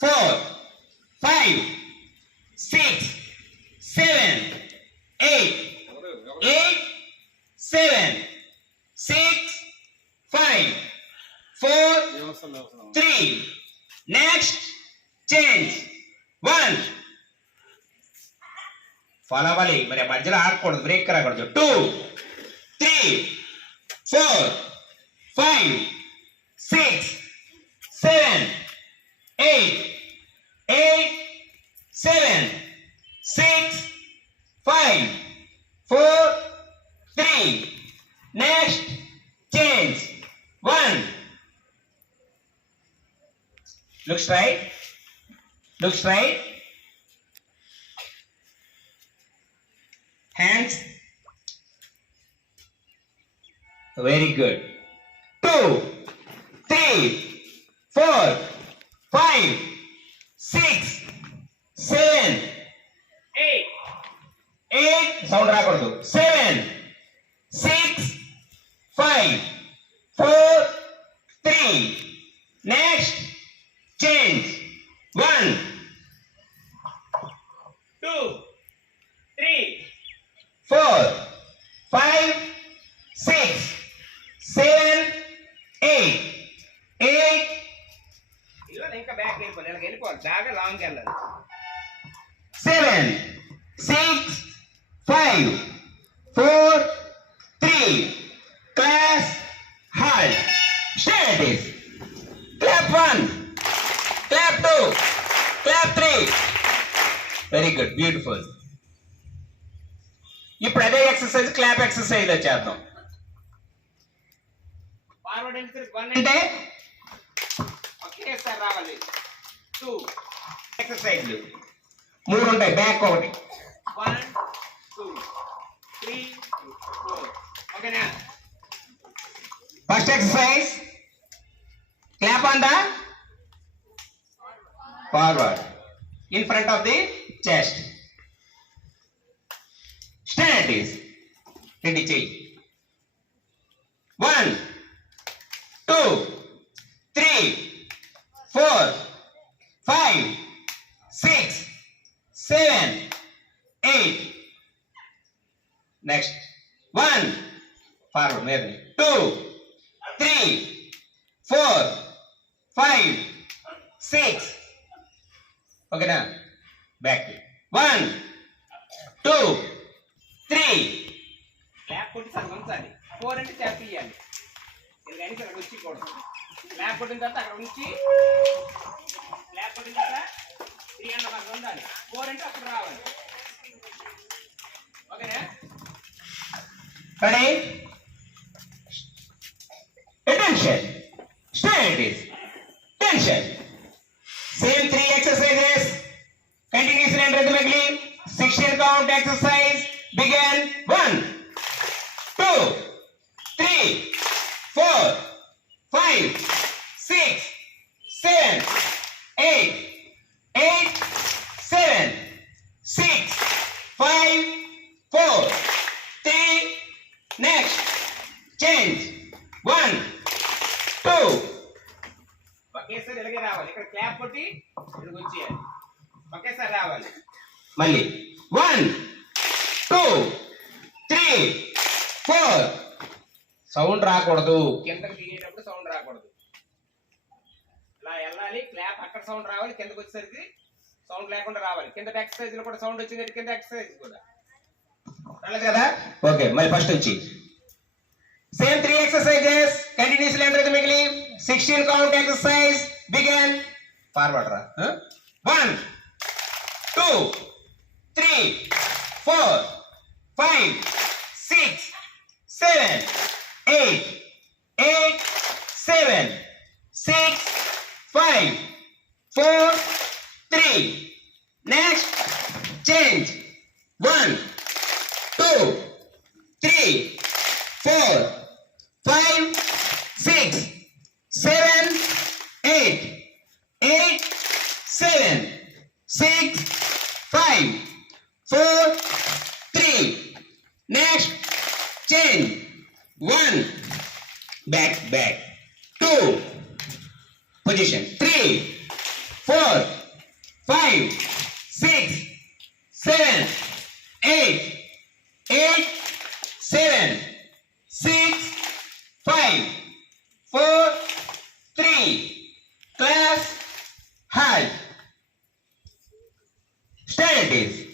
4 5 6 7 8 8 7 6 5 4 3 next change 1 ఫాలో అవ్వాలి మరి మధ్యలో ఆడకూడదు బ్రేక్ రాకూడదు 2 3 4 5 6 7 8 8 7 6 5 4 3 next change 1 look straight hands very good 2 3 4 5 6 7 8 8 sound రాకూడదు 7 6 5 4 3 next change 1 2 3 4 5 6 7 8 8 ఇలా ఇంకా బ్యాక్ వెళ్ళిపోవాలి బాగా లాంగ్ వెళ్ళాలి 7 6 5 4 3 class halt stay at this clap 1 clap 2 clap 3 very good beautiful ఇప్పుడు అదే ఎక్సర్సైజ్ క్లాప్ ఎక్సర్సైజ్ లో చేద్దాం ఫార్వర్డ్ అంటే 1 అంటే ఒకేసారి రావాలి 2 ఎక్సర్సైజ్లు 3 ఉంటాయి బ్యాక్ ఒకటి 1 2 3 4 ఓకేనా first exercise clap on the forward in front of the chest stand at this ready change 1 2 3 4 5 6 7 8 next 1 forward maybe 2 3 4 5 6 okay now back 1 2 3 clap కొట్టి సగంసాలి 4 అంటే ట్యాప్ చేయాలి ఇది గని అక్కడ వచ్చి కొడు clap కొట్టిన తర్వాత అక్కడ ఉంచి clap కొట్టిన తర్వాత 3 అన్న అక్కడ ఉండాలి 4 అంటే అక్కడ రావాలి ఓకేనా ready attention stay at this tension same 3 exercises continuously and rhythmically 16 count exercise begin 1 2 3 4 5 6 7 8 8 7 6 5 4 3 next change 1 2 ఒకేసారి ఇలాగే రావాలి ఇక్కడ క్లాప్ కొట్టి ఇక్కడికి వచ్చేయాలి ఒకేసారి రావాలి మళ్ళీ 1 2 3 4 సౌండ్ రాకూడదు కిందకి దిగేటప్పుడు సౌండ్ రాకూడదు ఇలా వెళ్ళాలి క్లాప్ అక్కడ సౌండ్ రావాలి కిందకి వచ్చేసరికి సౌండ్ లేకుండా రావాలి కింద ఎక్సర్సైజ్ లో కూడా సౌండ్ వచ్చింది కింద ఎక్సర్సైజ్ కూడా రాలేదు కదా ఓకే మళ్ళీ ఫస్ట్ వచ్చి same 3 exercises continuously and rhythmically 16 count exercise begin forward ra 1 2 3 4 5 6 7 8 8 7 6 5 4 3 next change 1 2 3 4 5 6 7 8 8 7 6 5 4 3 next change 1 back 2 position 3 4, 5, 6, 7, 8, 8, 7, 6, 5, 4, 3. Class, halt. Stand at ease.